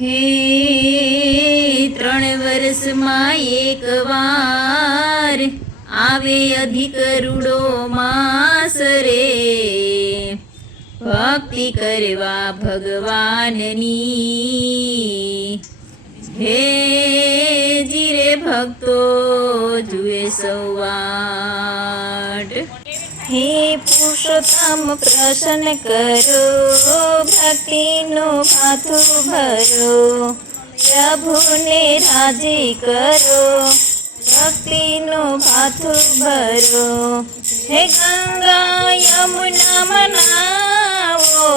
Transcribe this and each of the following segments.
હે 3 વર્ષમાં એક વાર આવે અધિક રૂડો માસ રે, ભક્તિ કરવા ભગવાનની. હે જીરે ભક્તો જુએ સૌવાટ. હે પુરુષોત્તમ પ્રસન્ન કરો, ભક્તિનું માથું ભરો, પ્રભુને રાજી કરો, ભક્તિનું માથું ભરો. હે ગંગા યમુના મનાવો,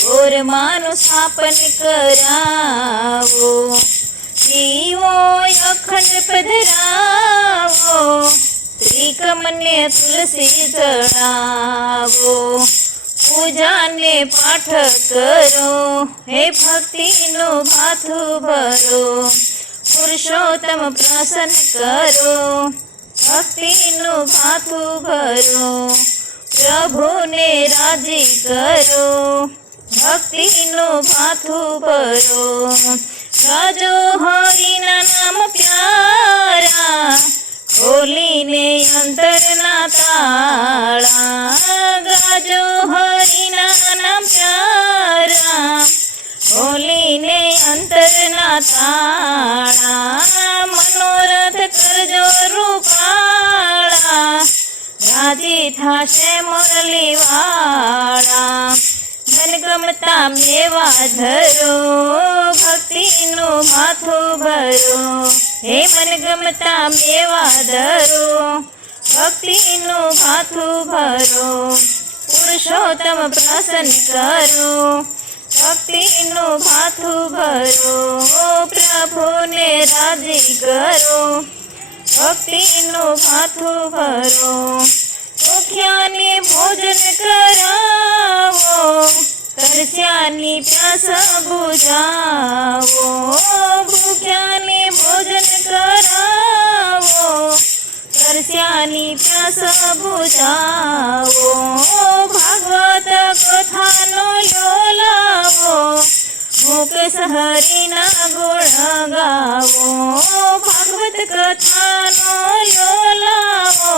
ગોરમાનું સ્થાપન કરાવો, દીવો અખંડ પધરાવો, ત્રિકમને તુલસી ચડાવો, પૂજાને પાઠ કરો. હે ભક્તિનું માથું ભરો, પુરુષોત્તમ પ્રસન્ન કરો, ભક્તિનું માથું ભરો, પ્રભુને રાજી કરો, ભક્તિનું માથું ભરો. ગાજો હરિના નામ પ્યારા, ખોલીને અંતરના તાળા. ગાજો હરિના નામ પ્યારા, ખોલીને અંતરના તાળા. મનોરથ કરજો રૂપાળા, રાજી થાશે મુરલીવાળા. મનગમતા મેવા ધરો, ભક્તિનું માથું ભરો. હે મનગમતા મેવા ધરો, ભક્તિનું માથું ભરો. પુરુષોત્તમ પ્રસન્ન કરો, ભક્તિનું માથું ભરો. પ્રભુને રાજી કરો, ભક્તિનું માથું ભરો. ભૂખ્યાને ભોજન કરાવો, તરસ્યાની પ્યાસ બુઝાવો. ભૂખ્યાને ભોજન કરાવો, તરસ્યાની પ્યાસ બુઝાવો. ભાગવત કથાનો લોલાવો, મુકેશ હરિના ગુણ ગાવો. ભાગવત કથાનો લોલાવો,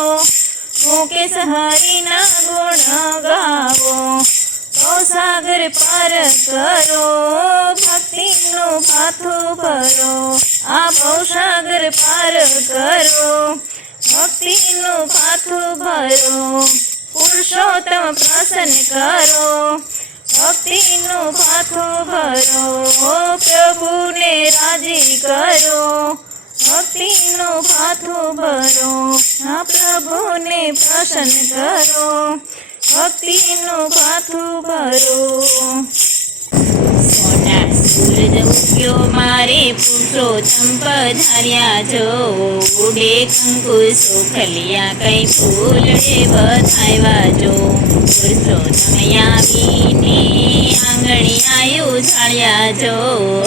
મુકેશ હરિના ગુણ ગાવો. તો સાગર પાર કરો, ભક્તિનું માથું ભરો. આ ભવસાગર પાર કરો, ભક્તિનું માથું ભરો. પુરુષોત્તમ પ્રસન્ન કરો, ભક્તિનું માથું ભરો. પ્રભુને રાજી કરો, ભક્તિનું માથું ભરો. આ પ્રભુને પ્રસન્ન કરો, ભક્તિનું માથું ભરો. સોના સૂરજ ઉગ્યો મારે, પુરુષોત્તમ પધાર્યા જો. ઉડે કંકુ સુખલિયા, કઈ ફૂલડે બધાવ્યા જો. પુરુષોત્તમ આવીને આંગણિયા ઉછાળ્યા જો.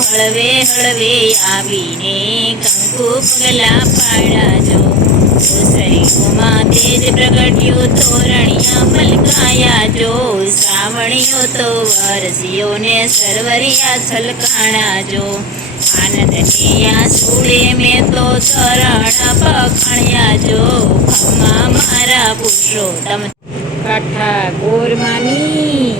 હળવે હળવે આવીને કંકુ પગલા પાડ્યા જો. શરીરોમાં તેજ પ્રગટ્યું, તોરણિયા મલકાયા જો. શ્રાવણીઓ તો વરસ્યો ને સરવરિયા છલકાણા જો. આનંદનિયા સુડે મેં તો ચરણ પખાણ્યા જો. ખમ્મા મારા પુરુષોત્તમ કાઠા ગોરમાની